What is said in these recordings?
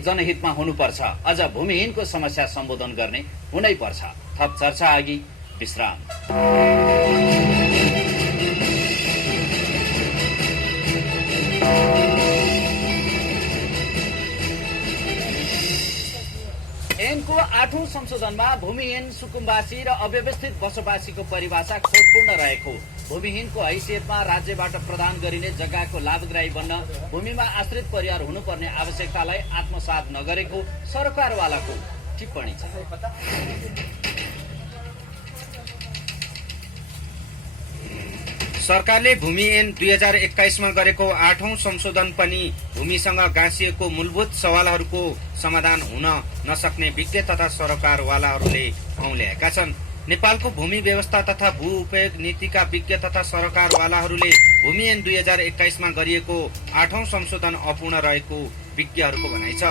जनहितमा हुनुपर्छ। अझ भूमिहीनको समस्या सम्बोधन गर्ने हुनै पर्छ। थप चर्चा अघि विश्राम। ऐनको 8औं संशोधनमा भूमिहीन, सुकुम्बासी र अव्यवस्थित बसोबासीको परिभाषा खोटपूर्ण रहेको, भूमिहीनको हैसियतमा राज्यबाट प्रदान गरिने जग्गाको लाभग्राही बन्न भूमिमा आश्रित परिवार हुनुपर्ने आवश्यकतालाई आत्मसात नगरेको सरकारवालाको टिप्पणी छ। सरकारले भूमि ऐन 2021 मा गरेको 8औं संशोधन पनि भूमिसँग गाँसिएको मूलभूत सवालहरूको समाधान हुन नसक्ने विज्ञ तथा सरकारवालाहरूले औल्याएका छन्। नेपालको भूमि व्यवस्था तथा भू उपयोग नीतिका विज्ञ तथा सरकारवालाहरूले भूमि ऐन 2021 मा गरिएको 8औं संशोधन अपूर्ण रहेको विज्ञहरूको भनाइ छ।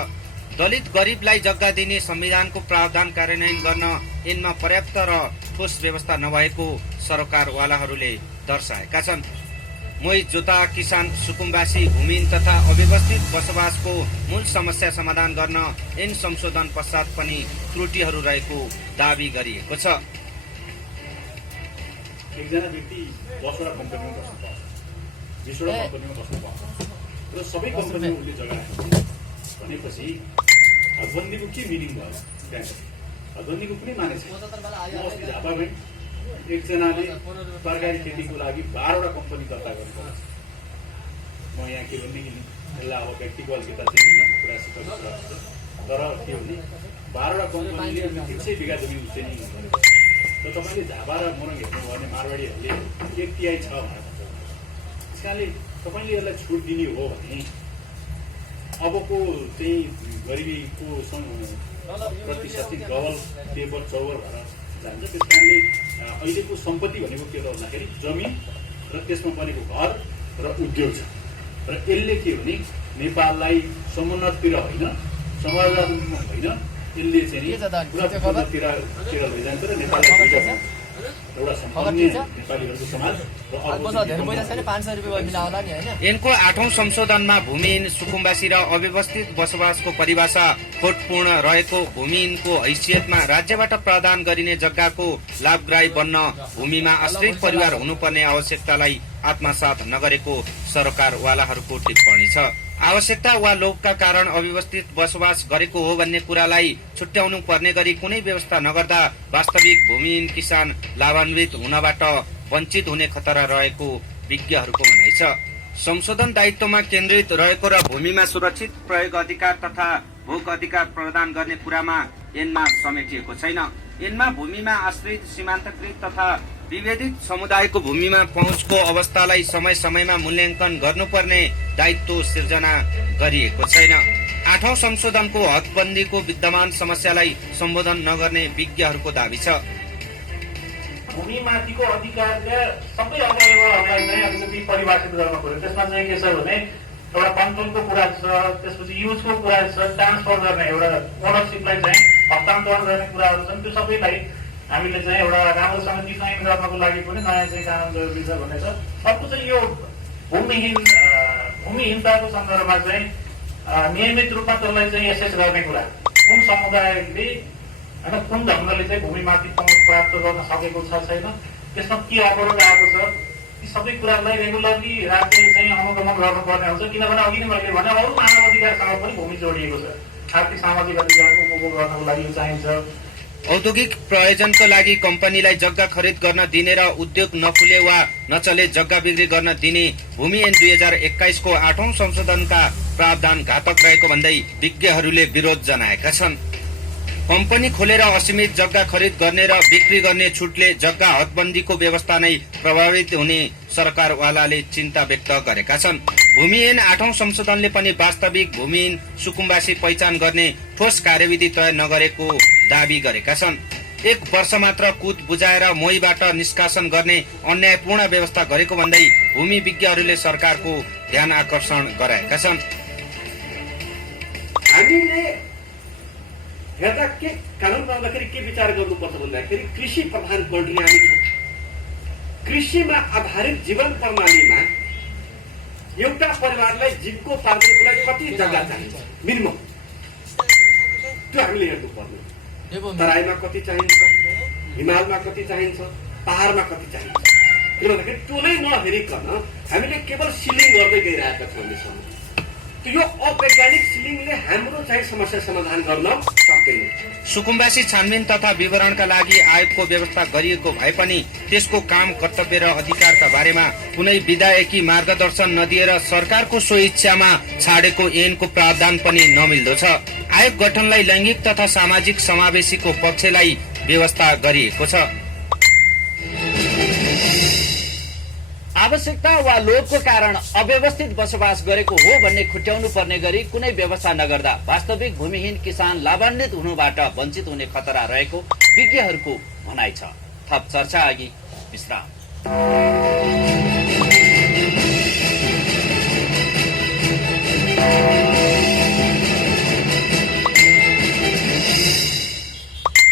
दलित गरिबलाई जग्गा दिने संविधानको प्रावधान कार्यान्वयन गर्न ऐनमा पर्याप्त र ठोस व्यवस्था नभएको सरकारवालाहरूले दर्शाएका छन्। मोही जोता किसान, सुकुम्बासी, भूमिहीन तथा अव्यवस्थित बसोबासको मूल समस्या समाधान गर्न ऐन संशोधन पश्चात पनि त्रुटिहरू रहेको दावी गरिएको छ। एकजना व्यक्ति 10वटा कम्पनीमा बस्नु पर्छ, 20वटा कम्पनीमा बस्नु पर्छ र सबै कम्पनीमा उसले जग्गा भनेपछि हदबन्दीको के मिनिङ भयो? त्यहाँ हदबन्दीको कुनै माने छैन। अस्ति झापामै एकजनाले तरकारी खेतीको लागि 12वटा कम्पनी दर्ता गर्नुपर्छ। म यहाँ के भनेदेखि यसलाई अब व्यक्तिको अलिकता चाहिँ कुरा सिक्छ, तर के भने 12वटा कम्पनीले 300 बिघा जमिन चाहिँ र तपाईँले झापा र मोरङ हेर्नु भने मारवाडीहरूले 1 तिहाई छ भनेर भन्छ। त्यस कारणले तपाईँले यसलाई छुट दिने हो भने अबको चाहिँ गरिबीको प्रतिशत चाहिँ डबल टेबल चौबर भएर जान्छ। त्यस कारणले अहिलेको सम्पत्ति भनेको के हो भन्दाखेरि जमिन र त्यसमा बनेको घर र उद्योग छ र यसले के भने नेपाललाई समुन्नततिर होइन, समाजवादमा होइन, यसले चाहिँ पुरा लैजान्छ र नेपाललाई एउटा सम्पन्न नेपालीहरूको समाज ऐनको 8औं संशोधनमा भूमिहीन, सुकुम्बासी र अव्यवस्थित बसोबासको परिभाषा खोटपूर्ण रहेको, भूमिहीनको हैसियतमा राज्यबाट प्रदान गरिने जग्गाको लाभग्राही बन्न भूमिमा आश्रित परिवार हुनुपर्ने आवश्यकतालाई आत्मसात नगरेको सरकारवालाहरूको टिप्पणी छ। आवश्यकता वा लोभका कारण अव्यवस्थित बसोबास गरेको हो भन्ने कुरालाई छुट्याउनु पर्ने गरी कुनै व्यवस्था नगर्दा वास्तविक भूमिहीन किसान लाभान्वित हुनबाट वञ्चित हुने खतरा रहेको विज्ञहरूको भनाइ छ। संशोधन दायित्वमा केन्द्रित रहेको र भूमिमा सुरक्षित प्रयोग अधिकार तथा भोग अधिकार प्रदान गर्ने कुरामा ऐनमा समेटिएको छैन। ऐनमा भूमिमा आश्रित, सीमान्तकृत तथा विभेदित समुदायको भूमिमा पहुँचको अवस्थालाई समय समयमा मूल्याङ्कन गर्नुपर्ने दायित्व सिर्जना गरिएको छैन। 8औं संशोधनको हदबन्दीको विद्यमान समस्यालाई सम्बोधन नगर्ने विज्ञहरूको दावी छ। भूमिमाथिको अधिकारका सबै अवयवहरूलाई चाहिँ अलिकति परिभाषित गर्न पर्यो। त्यसमा चाहिँ के छ भने एउटा कन्ट्रोलको कुरा छ, त्यसपछि युजको कुरा छ, ट्रान्सफर गर्ने एउटा ओनरसिपलाई चाहिँ हस्तान्तरण गर्ने कुराहरू छन्। त्यो सबैलाई हामीले चाहिँ एउटा राम्रोसँग डिफाइन गर्नको लागि पनि नयाँ चाहिँ कानुन जरुरी छ भन्ने छ। अर्को चाहिँ यो भूमिहीनताको सन्दर्भमा चाहिँ नियमित रूपमा त्यसलाई चाहिँ एसेस गर्ने कुरा, कुन समुदायले होइन कुन ढङ्गले चाहिँ भूमिमाथि पहुँच प्राप्त गर्न सकेको छ छैन, त्यसमा के अवरोध आएको छ, ती सबै कुराहरूलाई रेगुलरली राज्यले चाहिँ अनुगमन गर्नुपर्ने हुन्छ। किनभने अघि नै मैले भने अरू मानव अधिकारसँग पनि भूमि जोडिएको छ। आर्थिक सामाजिक अधिकारको उपभोग गर्नको लागि यो चाहिन्छ। औद्योगिक प्रयोजनका लागि कम्पनीलाई जग्गा खरिद गर्न दिने र उद्योग नफुले वा नचले जग्गा बिक्री गर्न दिने भूमि ऐन 2021 को 8औं संशोधनका प्रावधान घातक रहेको भन्दै विज्ञहरूले विरोध जनाएका छन्। कम्पनी खोलेर असीमित जग्गा खरिद गर्ने र बिक्री गर्ने छुटले जग्गा हदबन्दीको व्यवस्था नै प्रभावित हुने सरकारवालाले चिन्ता व्यक्त गरेका छन्। भूमि ऐन 8औं संशोधनले पनि वास्तविक भूमिहीन, सुकुम्बासी पहिचान गर्ने ठोस कार्यविधि तय नगरेको दावी गरेका छन्। 1 वर्ष मात्र कुद बुझाएर मोहीबाट निष्कासन गर्ने अन्यायपूर्ण व्यवस्था गरेको भन्दै भूमि विज्ञहरूले सरकारको ध्यान आकर्षण गराएका छन्। हामीले हेर्दा के कानुन बनाउँदाखेरि के विचार गर्नुपर्छ भन्दाखेरि कृषि प्रधान कन्ट्री हामी छौँ। कृषिमा आधारित जीवन प्रणालीमा एउटा परिवारलाई जीवकोपार्जनको लागि कति जग्गा चाहिन्छ मिनिमम त्यो हामीले हेर्नुपर्ने। तराईमा कति चाहिन्छ, हिमालमा कति चाहिन्छ, पहाडमा कति चाहिन्छ, किन भन्दाखेरि त्यो नै नहेरिकन हामीले केवल सिलिङ गर्दै गइरहेका छौँ अहिलेसम्म। यो अवैज्ञानिक सिलिङले हाम्रो चाहिँ समस्या समाधान गर्न सक्दैन। सुकुम्बासी छानबिन तथा विवरणका लागि आयोगको व्यवस्था गरिएको भए पनि त्यसको काम, कर्तव्य र अधिकारका बारेमा कुनै विधायकी मार्गदर्शन नदिएर सरकारको स्वइच्छामा छाडेको ऐनको प्रावधान पनि नमिल्दो छ। आयोग गठनलाई लैंगिक तथा सामाजिक समावेशीको पक्षलाई व्यवस्था गरिएको छ। आवश्यकता वा लोभको कारण अव्यवस्थित बसोबास गरेको हो भन्ने खुट्याउनु पर्ने गरी कुनै व्यवस्था नगर्दा वास्तविक भूमिहीन किसान लाभान्वित हुनुबाट वञ्चित हुने खतरा रहेको विज्ञहरूको भनाइ छ। थप चर्चा अघि विश्राम।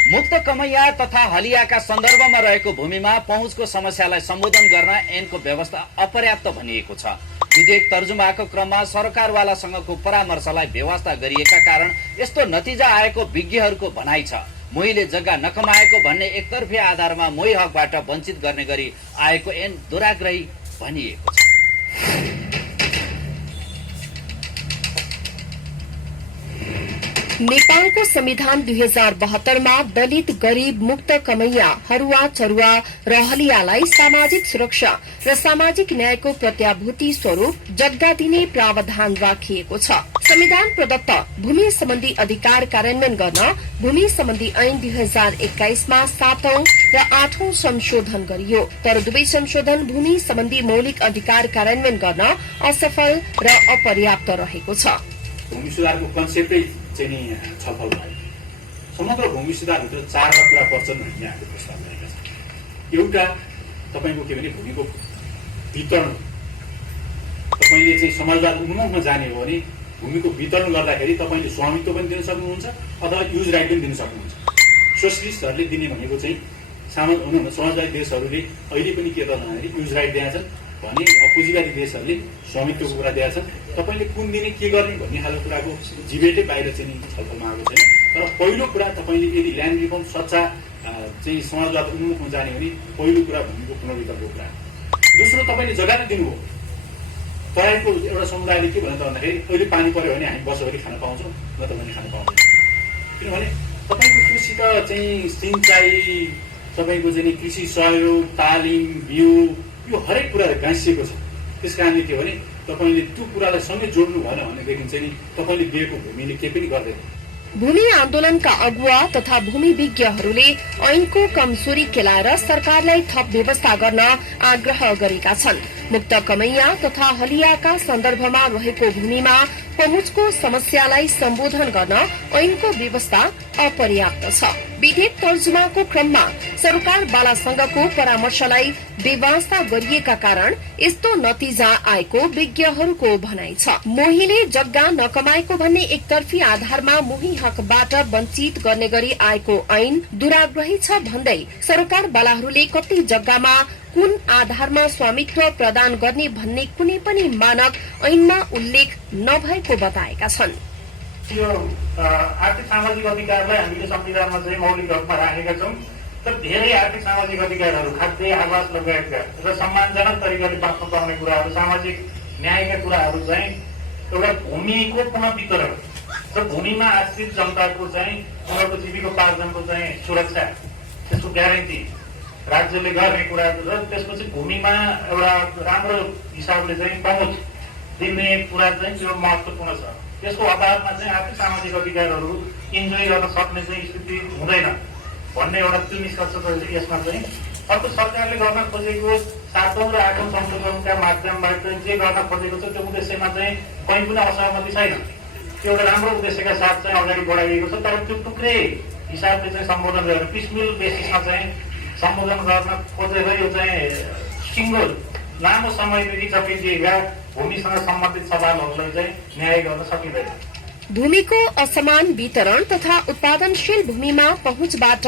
मुक्त कमैया तथा हलियाका सन्दर्भमा रहेको भूमिमा पहुँचको समस्यालाई सम्बोधन गर्न ऐनको व्यवस्था अपर्याप्त भनिएको छ। विधेयक तर्जुमाको क्रममा सरकारवालासँगको परामर्शलाई व्यवस्था गरिएका कारण यस्तो नतिजा आएको विज्ञहरूको भनाइ छ। मोहीले जग्गा नकमाएको भन्ने एकतर्फी आधारमा मोही हकबाट वञ्चित गर्ने गरी आएको ऐन दुराग्रही भनिएको छ। नेपालको संविधान 2072 मा दलित, गरीब, मुक्त कमैया, हरुवा, चरुवा र हलियालाई सामाजिक सुरक्षा र सामाजिक न्यायको प्रत्याभूति स्वरूप जग्गा दिने प्रावधान राखिएको छ। संविधान प्रदत्त भूमि सम्बन्धी अधिकार कार्यान्वयन गर्न भूमि सम्बन्धी ऐन 2021 मा 7औं र 8औं संशोधन गरियो। तर दुवै संशोधन भूमि सम्बन्धी मौलिक अधिकार कार्यान्वयन गर्न असफल र अपर्याप्त रहेको छ। भूमि सुधारको कन्सेप्टै चाहिँ नि छलफल भयो। समग्र भूमि सुधारभित्र 4 कुरा पर्छन् भन्ने हामीले प्रस्ताव गरेका छौँ। एउटा तपाईँको के भने भूमिको वितरण, तपाईँले चाहिँ समाजवाद उन्मुखमा जाने हो भने भूमिको वितरण गर्दाखेरि तपाईँले स्वामित्व पनि दिन सक्नुहुन्छ अथवा युज राइट पनि दिन सक्नुहुन्छ। सोसलिस्टहरूले दिने भनेको चाहिँ समाजवादी देशहरूले अहिले पनि के त भन्दाखेरि युज राइट दिएछन् भने पुँजीवादी देशहरूले स्वामित्वको कुरा दिएका छन्। तपाईँले कुन दिने के गर्ने भन्ने खालको कुराको डिबेटै बाहिर चाहिँ छलफलमा आएको छैन। तर पहिलो कुरा तपाईँले यदि ल्यान्ड रिफर्म सच्चा चाहिँ समाजवाद उन्मुखमा जाने भने पहिलो कुरा भूमिको पुनर्वितरणको कुरा। दोस्रो, तपाईँले जग्गा नै दिनुभयो। तराईको एउटा समुदायले के भन्छ भन्दाखेरि अहिले पानी पर्यो भने हामी वर्षभरि खान पाउँछौँ, नत्र भने खान पाउँदैन। किनभने तपाईँको कृषित चाहिँ सिँचाइ, तपाईँको चाहिँ कृषि सहयोग, तालिम, बिउ, यो हरेक कुरा गाँसिएको छ। त्यस कारणले के भने तपाईँले त्यो कुरालाई सँगै जोड्नु भएन भनेदेखि चाहिँ नि तपाईँले दिएको भूमिले केही पनि गर्दैन। भूमि आन्दोलनका अगुवा तथा भूमि विज्ञहरूले ऐनको कमजोरी केलाएर सरकारलाई थप व्यवस्था गर्न आग्रह गरेका छन्। मुक्त कमैया तथा हलियाका सन्दर्भमा रहेको भूमिमा पहुँचको समस्यालाई सम्बोधन गर्न ऐनको व्यवस्था अपर्याप्त छ। विधेयक तर्जुमाको क्रममा सरकारवालासँगको परामर्शलाई बेवास्ता गरिएका कारण यस्तो नतिजा आएको विज्ञहरूको भनाइ छ। मोहीले जग्गा नकमाएको भन्ने एकतर्फी आधारमा मोही हकबाट वञ्चित गर्ने गरी आएको ऐन दुराग्रही छ भन्दै सरकारवालाहरूले कति जग्गामा कुन आधारमा स्वामित्व प्रदान गर्ने भन्ने कुनै पनि मानक ऐनमा उल्लेख नभएको बताएका छन्। यो आर्थिक सामाजिक अधिकारलाई हामीले संविधानमा चाहिँ मौलिक हकमा राखेका छौँ। तर धेरै आर्थिक सामाजिक अधिकारहरू, खाद्य, आवास लगायतका र सम्मानजनक तरिकाले बाँच्न पाउने कुराहरू, सामाजिक न्यायका कुराहरू चाहिँ एउटा भूमिको पुनः वितरण र भूमिमा आश्रित जनताको चाहिँ उनीहरूको जीविकोपार्जनको चाहिँ सुरक्षा, त्यसको ग्यारेन्टी राज्यले गर्ने कुराहरू र त्यसपछि भूमिमा एउटा राम्रो हिसाबले चाहिँ पहुँच दिने कुरा चाहिँ त्यो महत्त्वपूर्ण छ। त्यसको अभावमा चाहिँ आर्थिक सामाजिक अधिकारहरू इन्जोय गर्न सक्ने चाहिँ स्थिति हुँदैन भन्ने एउटा त्यो निष्कर्ष चाहिँ यसमा चाहिँ। अर्को, सरकारले गर्न खोजेको 7औं र 8औं संशोधनका माध्यमबाट जे गर्न खोजेको छ त्यो उद्देश्यमा चाहिँ कहीँ पनि असहमति छैन। त्यो एउटा राम्रो उद्देश्यका साथ चाहिँ अगाडि बढाइएको छ। तर त्यो टुक्रे हिसाबले चाहिँ सम्बोधन गरेर पिसमिल बेसिसमा चाहिँ सम्बोधन गर्न खोजेर यो चाहिँ सिङ्गो लामो समयदेखि चपिदिएका भूमिसँग सम्बन्धित सवालहरूलाई चाहिँ न्याय गर्न सकिँदैन। भूमिको असमान वितरण तथा उत्पादनशील भूमिमा पहुँचबाट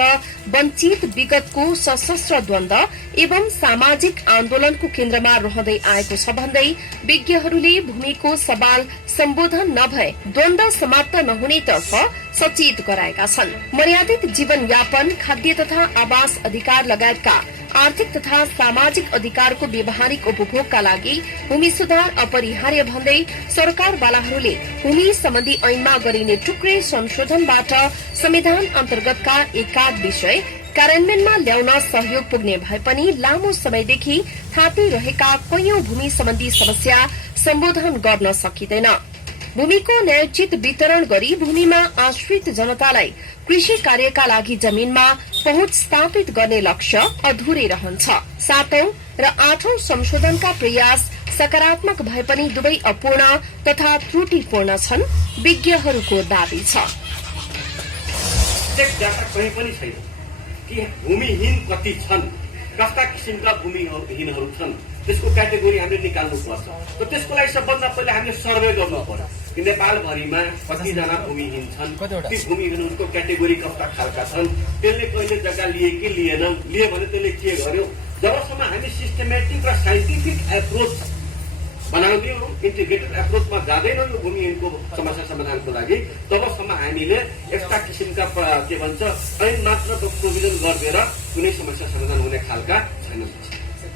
वञ्चित विगतको सशस्त्र द्वन्द्व एवं सामाजिक आन्दोलनको केन्द्रमा रहँदै आएको छ भन्दै विज्ञहरूले भूमिको सवाल सम्बोधन नभए द्वन्द्व समाप्त नहुनेतर्फ सचेत गराएका छन्। मर्यादित जीवनयापन, खाद्य तथा आवास अधिकार लगायतका आर्थिक तथा सामाजिक अधिकारको व्यावहारिक उपभोगका लागि भूमि सुधार अपरिहार्य भन्दै सरकारवालाहरूले भूमि सम्बन्धी ऐनमा गरिने टुक्रे संशोधनबाट संविधान अन्तर्गतका एकाध विषय कार्यान्वयनमा ल्याउन सहयोग पुग्ने भए पनि लामो समयदेखि थापिरहेका कैयौं भूमि सम्बन्धी समस्या सम्बोधन गर्न सकिँदैन। भूमिको न्यायोचित वितरण गरी भूमिमा आश्रित जनतालाई कृषि कार्यका लागि जमीनमा पहुँच स्थापित गर्ने लक्ष्य अधुरै रहन्छ। 7औं र 8औं संशोधनका प्रयास सकारात्मक भए पनि दुवै अपूर्ण तथा त्रुटिपूर्ण छन्, विज्ञहरूको दावी छ। कहीँ पनि छैन कि भूमिहीन कति छन्, कस्ता किसिमका भूमिहीनहरू छन्, त्यसको क्याटेगोरी हामीले निकाल्नुपर्छ। र त्यसको लागि सबभन्दा पहिला हामीले सर्वे गर्नु पर्यो कि नेपालभरिमा कतिजना भूमिहीन छन्, ती भूमिहीनहरूको क्याटेगोरी कस्ता खालका छन्, त्यसले कहिले जग्गा लिए कि लिएन, लिए भने त्यसले के गर्यो। जबसम्म हामी सिस्टमेटिक र साइन्टिफिक एप्रोच बनाउँदैनौँ, इन्टिग्रेटेड एप्रोचमा जाँदैनौँ यो भूमिहीनको समस्या समाधानको लागि, तबसम्म हामीले यस्ता किसिमका के भन्छ ऐन मात्र प्रोभिजन गरिदिएर कुनै समस्या समाधान हुने खालका छैन।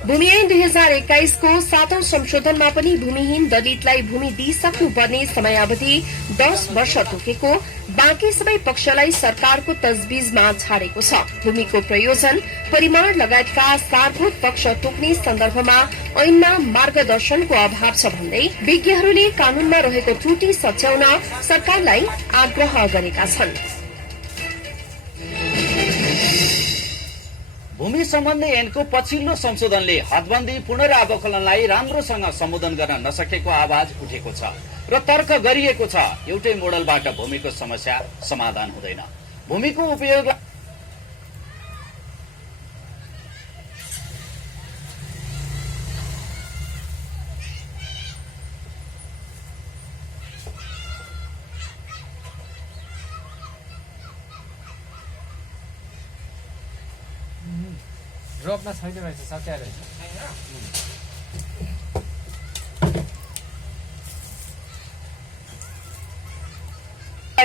भूमि ऐन 2021 को 7औं संशोधनमा पनि भूमिहीन दलितलाई भूमि दिइसक्नुपर्ने समयावधि 10 वर्ष तोकेको, बाँकी सबै पक्षलाई सरकारको तजबीजमा छाडेको छ। भूमिको प्रयोजन, परिमाण लगायतका सारभूत पक्ष तोक्ने सन्दर्भमा ऐनमा मार्गदर्शनको अभाव छ भन्दै विज्ञहरूले कानूनमा रहेको त्रुटि सच्याउन सरकारलाई आग्रह गरेका छन्। भूमि सम्बन्धी ऐनको पछिल्लो संशोधनले हदबन्दी पुनरावकलनलाई राम्रोसँग सम्बोधन गर्न नसकेको आवाज उठेको छ र तर्क गरिएको छ एउटै मोडलबाट भूमिको समस्या समाधान हुँदैन। भूमिको उपयोग ड्रपमा छैन रहेछ, सत्या रहेछ।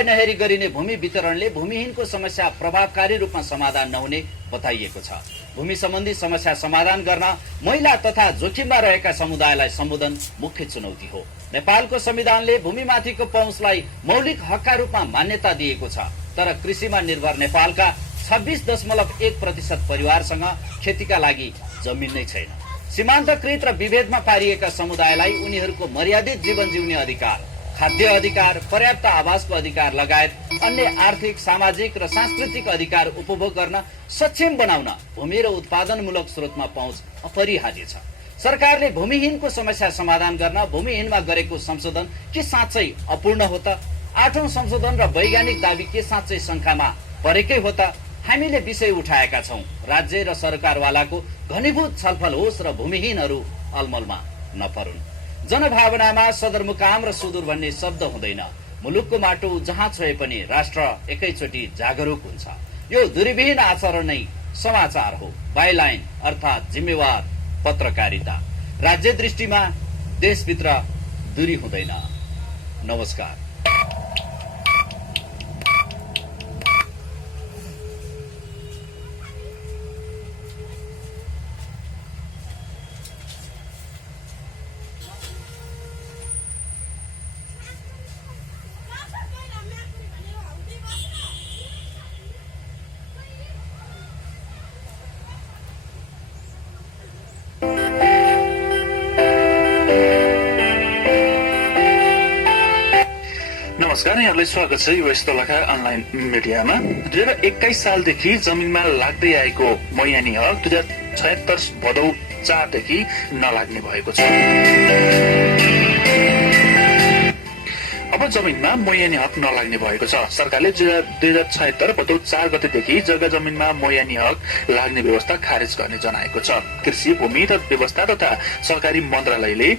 नहेरी गरिने भूमि वितरणले भूमिहीनको समस्या प्रभावकारी रूपमा समाधान नहुने बताइएको छ। भूमि सम्बन्धी समस्या समाधान गर्न महिला तथा जोखिममा रहेका समुदायलाई सम्बोधन मुख्य चुनौती हो। नेपालको संविधानले भूमिमाथिको पहुँचलाई मौलिक हकका रूपमा मान्यता दिएको छ, तर कृषिमा निर्भर नेपालका 26.1% परिवारसँग खेतीका लागि जमिन नै छैन। सीमान्तकृत र विभेदमा पारिएका समुदायलाई उनीहरूको मर्यादित जीवन जिउने अधिकार, खाद्य अधिकार, पर्याप्त आवासको अधिकार लगायत अन्य आर्थिक, सामाजिक र सांस्कृतिक अधिकार उपभोग गर्न सक्षम बनाउन भूमि र उत्पादनमूलक स्रोतमा पहुँच अपरिहार्य छ। सरकारले भूमिहीनको समस्या समाधान गर्न भूमिहीनमा गरेको संशोधन के साँच्चै अपूर्ण हो त? 8औं संशोधन र वैज्ञानिक दावी के साँच्चै शंखामा परेकै हो त? हामीले विषय उठाएका छौं। राज्य र सरकारवालाको घनीभूत छलफल होस् र भूमिहीनहरू अलमलमा नपरुन्। जनभावनामा सदरमुकाम र सुदूर भन्ने शब्द हुँदैन। मुलुकको माटो जहाँ छोए पनि राष्ट्र एकैचोटि जागरूक हुन्छ। यो दूरीविहीन आचरण नै समाचार हो, बाइलाइन अर्थात जिम्मेवार पत्रकारिता। राज्य दृष्टिमा देशभित्र दूरी हुँदैन। नमस्कार। नमस्कार, यहाँलाई स्वागत छ यो यस्तोलका अनलाइन मिडियामा। 2021 सालदेखि जमिनमा लाग्दै आएको मैयानी हक 2076 भदौ 4 देखि नलाग्ने भएको छ। अब जमिनमा मैयानी हक नलाग्ने भएको छ। सरकारले 2076 भदौ 4 गतेदेखि जग्गा जमिनमा मैयानी हक लाग्ने व्यवस्था खारेज गर्ने जनाएको छ। कृषि, भूमि र व्यवस्था तथा सहकारी मन्त्रालयले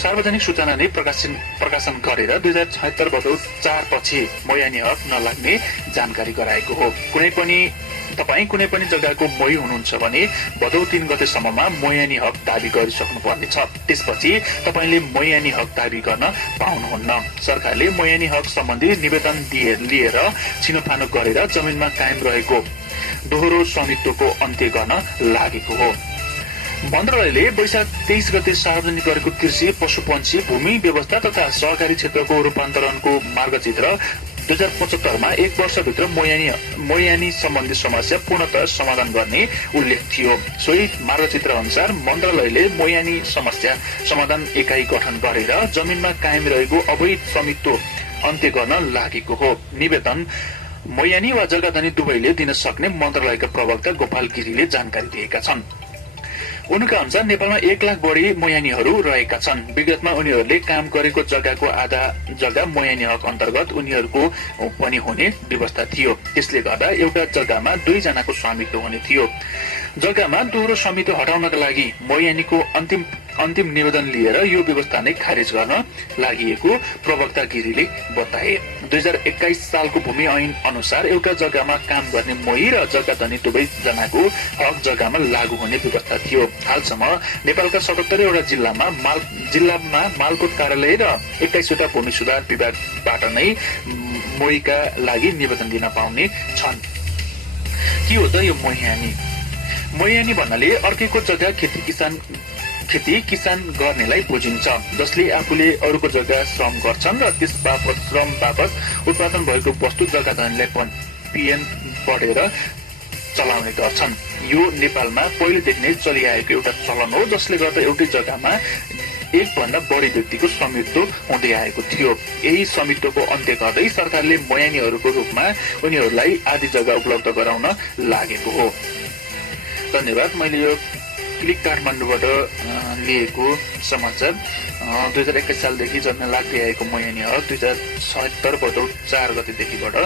सार्वजनिक सूचना नै प्रकाशन गरेर 2076 भदौ 4 पछि मोयानी हक नलाग्ने जानकारी गराएको हो। तपाई कुनै पनि जग्गाको मोही हुनुहुन्छ भने भदौ 3 गतेसम्ममा मोयानी हक दाबी गरिसक्नुपर्नेछ। त्यसपछि तपाईले मोयानी हक दाबी गर्न पाउनुहुन्न। सरकारले मोयानी हक सम्बन्धी निवेदन लिएर छिनोफानो गरेर जमिनमा कायम रहेको दोहोरो स्वामित्वको अन्त्य गर्न लागेको हो। मन्त्रालयले वैशाख 23 गते सार्वजनिक गरेको कृषि, पशुपन्छी, भूमि व्यवस्था तथा सहकारी क्षेत्रको रूपान्तरणको मार्गचित्र 2075 मा 1 वर्षभित्र मोयानी सम्बन्धी समस्या पूर्णतः समाधान गर्ने उल्लेख थियो। सोही मार्गचित्र अनुसार मन्त्रालयले मोयानी समस्या समाधान एकाइ गठन गरेर जमिनमा कायम रहेको अवैध स्वामित्व अन्त्य गर्न लागेको हो। निवेदन मोयानी वा जग्गाधनी दुवैले दिन सक्ने मन्त्रालयका प्रवक्ता गोपाल गिरीले जानकारी दिएका छन्। उनका अनुसार नेपालमा 1 लाख बढी मोयानीहरू रहेका छन्। विगतमा उनीहरूले काम गरेको जग्गाको आधा जग्गा मोयानी हक अन्तर्गत उनीहरूको पनि हुने व्यवस्था थियो। त्यसले गर्दा एउटा जग्गामा 2 जनाको स्वामित्व हुने थियो। जग्गामा दोहोरो स्वामित्व हटाउनका लागि मोयानीको अन्तिम निवेदन लिएर यो व्यवस्था नै खारेज गर्न लागि प्रवक्ता गिरीले बताए। 2021 सालको भूमि ऐन अनुसार एउटा जग्गामा काम गर्ने मोही र जग्गाधनी दुवै जनाको हक जग्गामा लागू हुने व्यवस्था थियो। हालसम्म नेपालका 77 वटा जिल्लामा मालपोत कार्यालय र 21 वटा भूमि सुधार विभागबाट नै मोहीका लागि निवेदन दिन पाउने छन्। के हो त यो मोयानी भन्नाले अर्कैको जग्गा खेती किसान गर्नेलाई बुझिन्छ, जसले आफूले अरूको जग्गा श्रम गर्छन् र त्यस बापत श्रम बापत उत्पादन भएको वस्तु जग्गाधनीलाई पिएन पढेर चलाउने गर्छन्। यो नेपालमा पहिलेदेखि नै चलिआएको एउटा चलन हो, जसले गर्दा एउटै जग्गामा एकभन्दा बढी व्यक्तिको स्वामित्व हुँदै आएको थियो। यही स्वामित्वको अन्त्य गर्दै सरकारले मोयानीहरूको रूपमा उनीहरूलाई आधी जग्गा उपलब्ध गराउन लागेको हो। धन्यवाद। मैले यो क्लिक काठमाडौँबाट लिएको समाचार 2021 सालदेखि जन्म लाग्दै आएको मोयानी हक 2076 भदौ 4 गतेदेखिबाट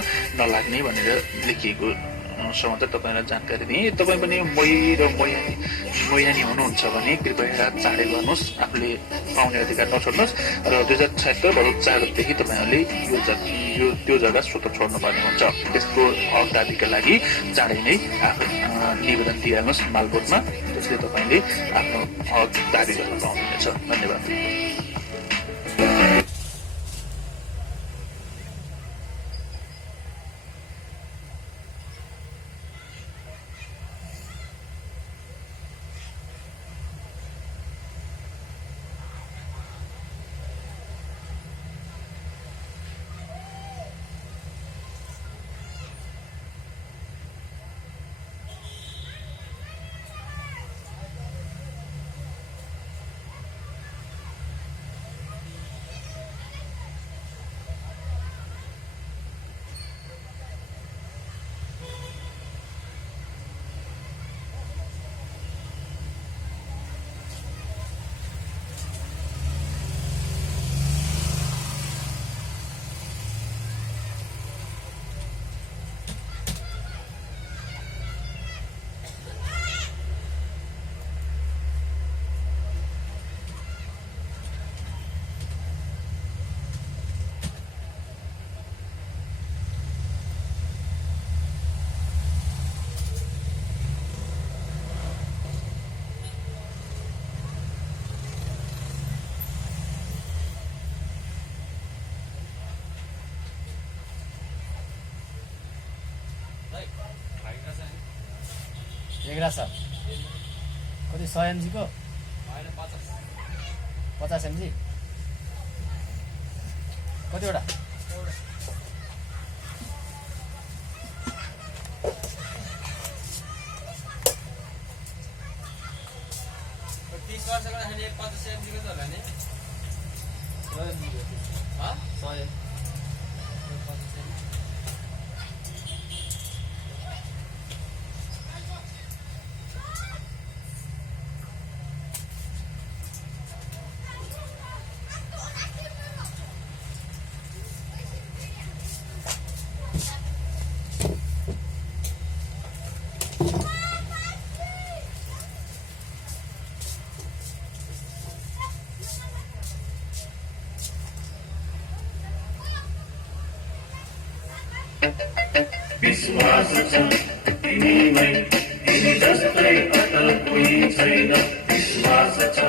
नलाग्ने भनेर लेखिएको समाचार तपाईलाई जानकारी दिए। तपाईँ पनि मोही र मोयानी हुनुहुन्छ भने कृपया चाँडै गर्नुहोस्, आफूले पाउने अधिकार नछोड्नुहोस् र 2076 भदौ 4 गतेदेखि तपाईँहरूले त्यो जग्गा स्वतः छोड्नुपर्ने हुन्छ। त्यसको हक दाबीका लागि चाँडै नै निवेदन दिइहाल्नुहोस् मालपोतमा, त्यसले तपाईँले आफ्नो हक दाबी गर्न पाउनुहुनेछ। धन्यवाद। एघरा सर कति 100 MG को 50 MG कतिवटा विश्वास छ तिमीमै तिमी जस्तै अटल कोही छैन विश्वास छ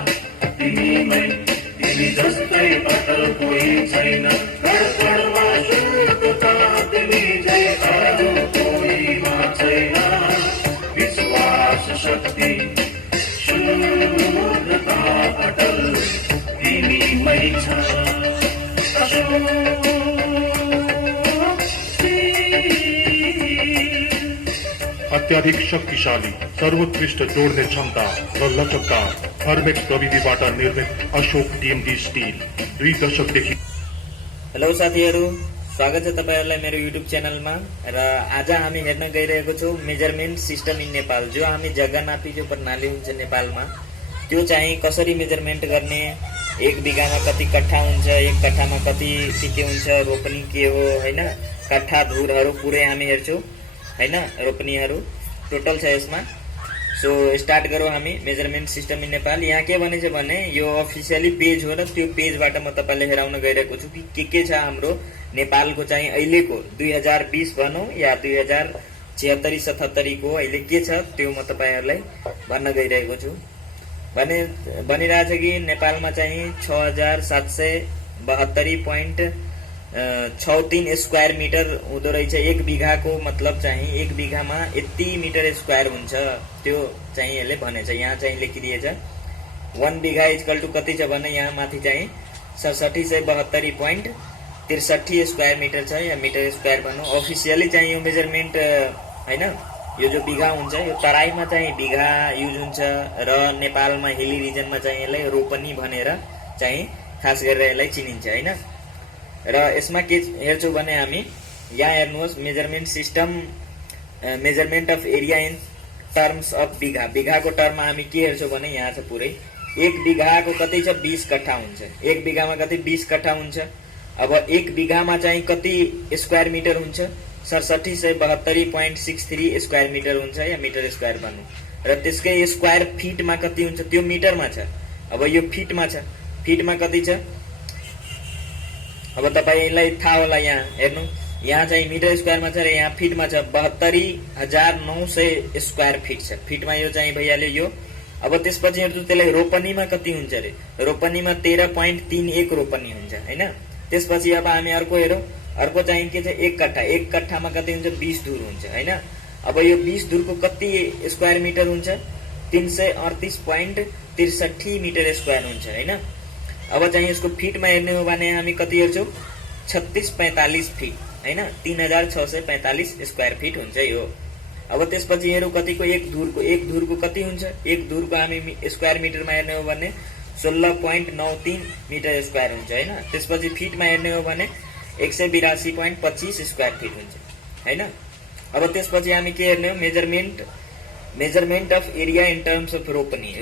तिमीमै तिमी जस्तै अटल कोही छैन गडबडमा शुद्धता तिमी जै अरू कोहीमा छैन विश्वास शक्ति शुद्धता अटल तिमीमै छ अत्याधिक शक्तिशाली सर्वोत्कृष्ट जोड्ने क्षमता र लचकदार थर्मेक्स प्रविधिबाट निर्मित अशोक टिएमटी स्टिल 2 दशकदेखि। हेलो साथीहरू, स्वागत छ तपाईहरुलाई मेरो युट्युब च्यानलमा। र आज हामी हेर्न गइरहेको छौं मेजरमेन्ट सिस्टम इन नेपाल। जो हामी जग्गा नापी जो प्रणाली हुन्छ नेपालमा, त्यो चाहिँ कसरी मेजरमेन्ट गर्ने, 1 बिघामा कति कट्ठा हुन्छ, 1 कट्ठामा कति के हुन्छ, रोपनी के हो हैन, कट्ठा धुरहरू पुरै हामी हेर्छौं हैन, रोपनीहरू टोटल छ यसमा। सो स्टार्ट गरौँ हामी मेजरमेन्ट सिस्टम इन नेपाल। यहाँ के भनेछ भने यो अफिसियली पेज हो र त्यो पेजबाट म तपाईलाई हेराउन गइरहेको छु कि के छ हाम्रो नेपालको चाहिँ अहिलेको 2020 भनौं या 2076-77 को अहिले के छ त्यो म तपाईहरुलाई भन्न गइरहेको छु। भनिरहेछ कि नेपालमा चाहिँ 6772.63 स्क्वायर मिटर हुँदो रहेछ। 1 बिघाको मतलब चाहिँ 1 बिघामा यति मिटर स्क्वायर हुन्छ त्यो चाहिँ यसले भनेछ। यहाँ चाहिँ लेखिदिएछ 1 बिघा इक्वल टु कति छ भने यहाँ माथि चाहिँ 6772.63 स्क्वायर मिटर छ या मिटर स्क्वायर भनौं। अफिसियली चाहिँ यो मेजरमेन्ट हैन, यो जो बिघा हुन्छ यो तराईमा चाहिँ बिघा युज हुन्छ र नेपालमा हिली रिजनमा चाहिँ यसलाई रोपनी भनेर चाहिँ खास गरेर यसलाई चिनिन्छ हैन। र यसमा के हेर्छौं भने हामी यहाँ हेर्नुहोस् measurement system, measurement of area in terms of bigha. बिघाको टर्ममा हामी के हेर्छौं भने यहाँ छ पुरै 1 बिघाको कति छ 20 कट्ठा हुन्छ। 1 बिघामा कति 20 कट्ठा हुन्छ। अब 1 बिघामा चाहिँ कति स्क्वायर मिटर हुन्छ 6772.63 स्क्वायर मिटर हुन्छ या मिटर स्क्वायर भनौं। र त्यसकै स्क्वायर फिटमा कति हुन्छ त्यो मिटरमा छ। अब यो फिटमा छ, फिटमा कति छ अब तपाईलाई थाहा होला। यहाँ हेर्नु, यहाँ चाहिँ मिटर स्क्वायरमा छ र यहाँ फिटमा छ 72,900 स्क्वायर फिट छ। फिटमा यो चाहिँ भइहाल्यो यो। अब त्यसपछि हेर्छु त्यसलाई रोपनीमा कति हुन्छ रे। रोपनीमा 13.31 रोपनी हुन्छ हैन। त्यसपछि अब हामी अर्को हेरौं, अर्को चाहिँ के छ 1 कट्ठा। 1 कट्ठामा कति हुन्छ 20 धुर हुन्छ हैन। अब यो 20 धुरको कति स्क्वायर मिटर हुन्छ 338.63 मिटर स्क्वायर हुन्छ हैन। अब चाहिँ यसको फिटमा हेर्ने हो भने हामी कति हेर्छौं 3645 फिट हैन, 3645 स्क्वायर फिट हुन्छ यो। अब त्यसपछि हेरौं कतिको 1 धुरको कति हुन्छ। 1 धुरको हामी स्क्वायर मिटरमा हेर्ने हो भने 16.93 मिटर स्क्वायर हुन्छ हैन। त्यसपछि फिटमा हेर्ने हो भने 182.25 स्क्वायर फिट हुन्छ हैन। अब त्यसपछि हामी के हेर्ने हो measurement of area in terms of रोपनी।